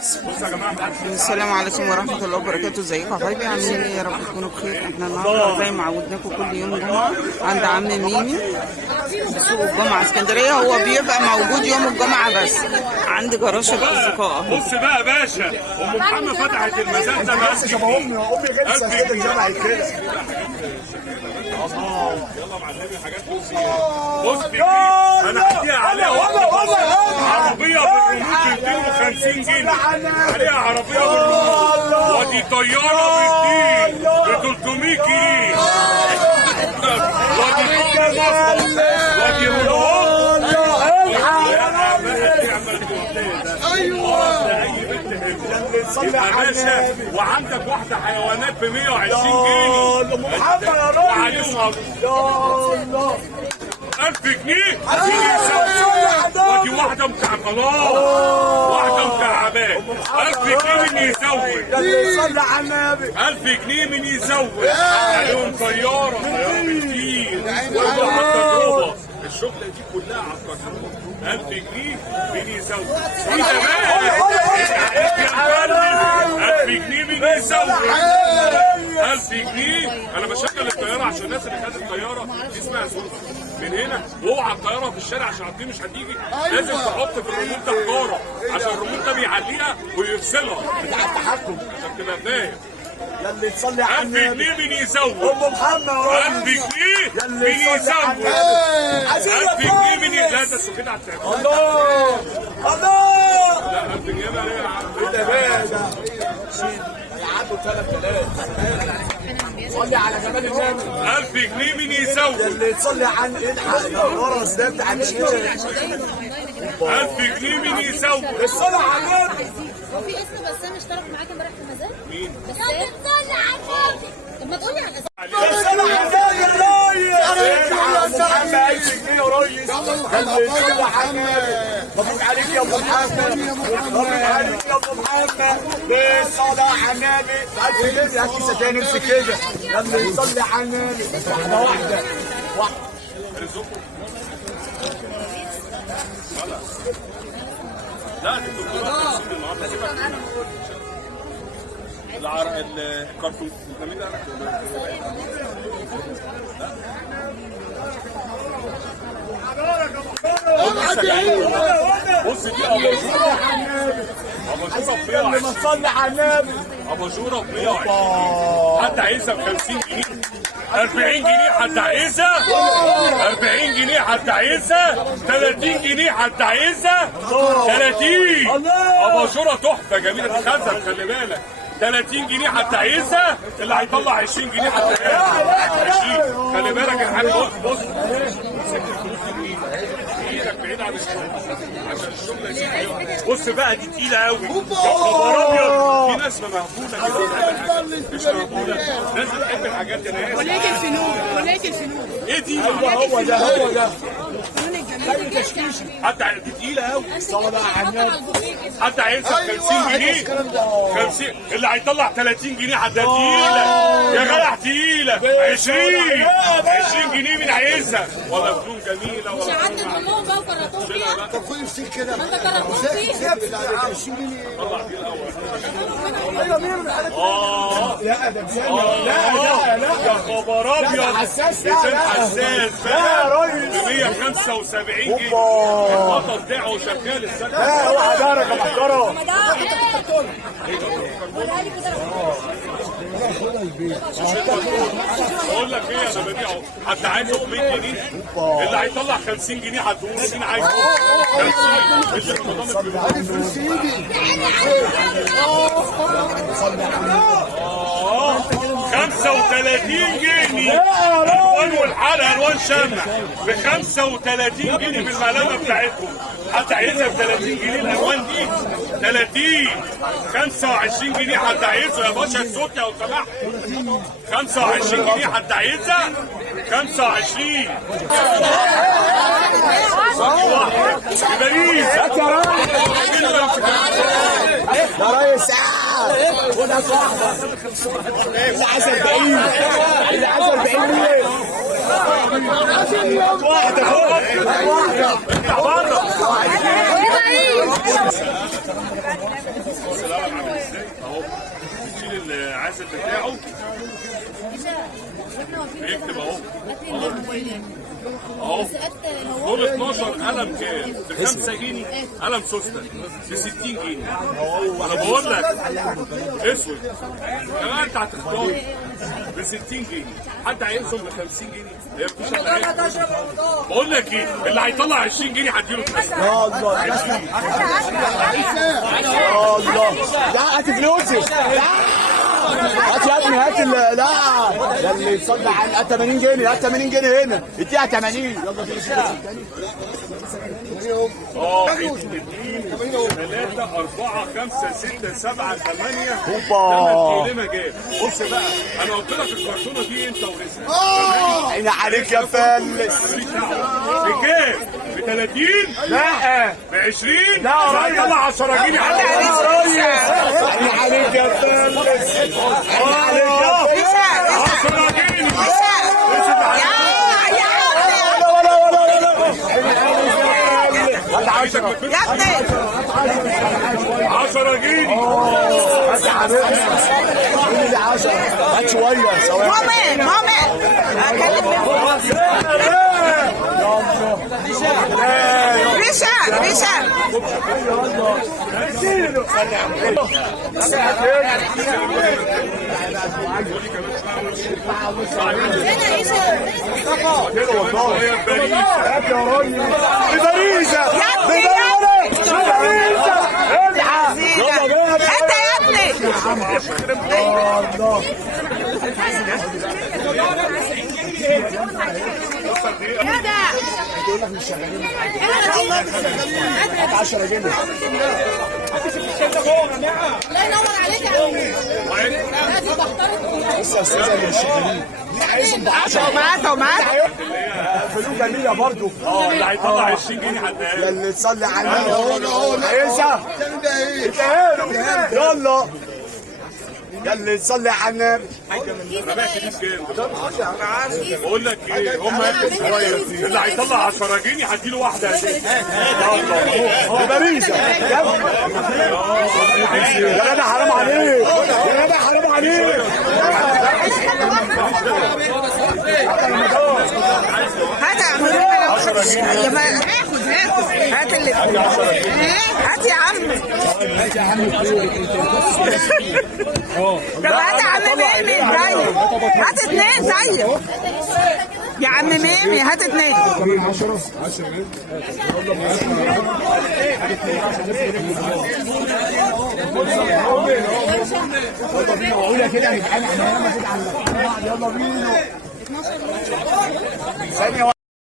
السلام عليكم ورحمة الله وبركاته. ازيكم يا حبايبي؟ عاملين ايه؟ يا رب تكونوا بخير. احنا النهارده زي ما عودناكم كل يوم جمعة عند عم ميمي بسوق الجمعة اسكندرية. هو بيبقى موجود يوم الجمعة بس عند جراج الأصدقاء. بص بقى يا باشا، ام محمد فتحت المزاد ده بس شبه امي غلسه كده جمعت كده. يلا معلمي حاجات بص انا هديها عليها عربيه بالريموت ب 250 جنيه، عليها عربيه بالريموت، ودي طياره ب 300 جنيه، ودي طياره ودي رولون. يا باشا وعندك واحده حيوانات ب 120 جنيه وعليهم الله 1000 جنيه. ودي واحده مكعبلات، واحده مكعبات 1000 جنيه من يزود، صلي على النبي 1000 جنيه من يزود، عليهم طياره بكتير تجربه. الشغله دي كلها على الكسور 1000 جنيه من يزود. ايه ده بقى؟ 1000 جنيه من يزود، 1000 جنيه. انا بشغل الطياره عشان الناس اللي خدت الطياره دي اسمها زوج من هنا، واوعى الطياره في الشارع عشان عطيه مش هتيجي، لازم تحط في الريموت ده حجاره عشان الريموت ده بيعليها ويفصلها بتاع التحكم عشان تبقى فاهم. يلي تصلي على 1000 النبي جنيه من يزود، ام محمد 1000 جنيه من يزود، 1000 جنيه من يزود. لا ده انتوا كده هتعملوا الله الله. لا 1000 جنيه بقى ايه يا عم؟ ايه ده بقى ده؟ هيعدوا 3000. صلي على جمال النبي 1000 جنيه من يزود، يلي تصلي عن الحق الغرس ده بتاع الشيخ 1000 جنيه من يزود. الصلاة على النبي. هو في اسم بسام اشترك معاك امبارح في المزاد؟ مين؟ بسام صلي على النبي. طب ما تقولي على الاسم. الصلاة على النبي يا ريس. محمد 1000 جنيه يا ريس. يلي تصلي على النبي. مبروك عليك يا ابو محمد، مبروك عليك يا ابو محمد. بالصلاة على النبي 1000 جنيه. هات كيسة تاني امسك كده. يلي تصلي على النبي. واحدة واحدة لا دي الدكتوره النهارده الكرتون مين ده؟ بص دي اباجوره لما تصلي على النبي. اباجوره ب 120. حد عايزها ب 50 جنيه، 40 جنيه حد عايزها، 40 جنيه حد عايزها، 30 جنيه حد عايزها، 30 اباجوره تحفه جميله خزف خلي بالك. 30 جنيه حتى عايزها، اللي هيطلع 20 جنيه حتى عايزها 20. خلي بالك يا حاج. بص مسك الفلوس دي ايدك بعيد عن الشغل عشان الشغل دي. بص بقى دي تقيله قوي يا خبر ابيض. في ناس مهبوله كده مش مهبوله، ناس بتحب الحاجات دي. ولاد الفنون، ولاد الفنون. ايه دي؟ هو ده هو ده. حتى دي تقيله قوي. الصلاة على النبي. حتى عايزها ب 50 جنيه، 50 اللي هيطلع 30 جنيه حتى تقيله يا جدع، تقيله 20 جنيه من عايزها. ولا فنون جميله مش هعدي كلهم بقى وكرهتهم فيها. طب خد السيك كده. ما انت كرهتهم فيها. 20 جنيه. طلع دي الاول. ايوه مين لا ده ثانيه. لا يا خبر ابيض. حساس. لسان حساس بقى ب 175 جنيه. الخطا بتاعه شغال السنه. لا اوعى دارك يا محترم. بقول لك ايه يا بديعه، حد عايزه ب 100 جنيه، اللي هيطلع 50 جنيه هتقول مين عايزه 50. مش رمضان هذه فلوس في ايدي. 35 جنيه الوان والحاله الوان شمع ب 35 جنيه بالمعلمه بتاعتهم. حتى عايزها ب 30 جنيه الالوان دي 30. 25 جنيه حتى عايزها يا باشا الصوت لو سمحت. 25 جنيه حتى عايزها 25. باريس يا ريس خدها صاحبه. اللي عايز 40 اللي عايز 40 ليه؟ واحده واحده. الفاصل بتاعه اكتب اهو اهو دول 12 قلم كام؟ ب 5 جنيه قلم سوسته ب 60 جنيه. انا بقول لك اسود كمان انت هتختار ب 60 جنيه، حد هيقسم ب 50 جنيه؟ هي مفيش حد. بقول لك ايه، اللي هيطلع 20 جنيه هديله فلوس. يا الله يا الله، لا هات فلوسي، هات يا ابني، هات لا ده اللي يتصدى عن 80 جنيه، هات 80 جنيه هنا، اديها 80. يلا اديني 3 4 5 6 7 8 اوبا كلمه جاب. بص بقى انا قلت لك الكرتونه دي انت ورزق. عيني عليك يا فلس. بكام؟ ب 30؟ لا ب 20؟ لا يا راجل، يلا 10 جنيه على عيني عليك يا فلس، عيني عليك يا فلس. 10 جنيه يا ابني 10 جنيه. هات يا حبيبي، قولي لي 10، هات شويه ثواني. مامي ريشا انت يا ابني بيقول لك مش شغالين 10 جنيه. الله ينور عليك يا عم. لا دي بحترم. بص يا استاذ اللي مش شغالين ليه عايزهم ب 10؟ ومعاه فلوس جميله برضه. اللي هيطلع 20 جنيه هديها يا اللي تصلي على النبي عايزها يلا يا اللي تصلي على النبي. بقول لك ايه، هم اللي هيطلع 10 جنيه هديله واحده هديه. باريزة يا جدع حرام عليك، يا جدع حرام عليك. هات هات اللي هات يا عم. طب هات يا عم ميمي زيه، هات 2 زيه يا عم ميمي، هات 2. يلا بينا، يلا بينا.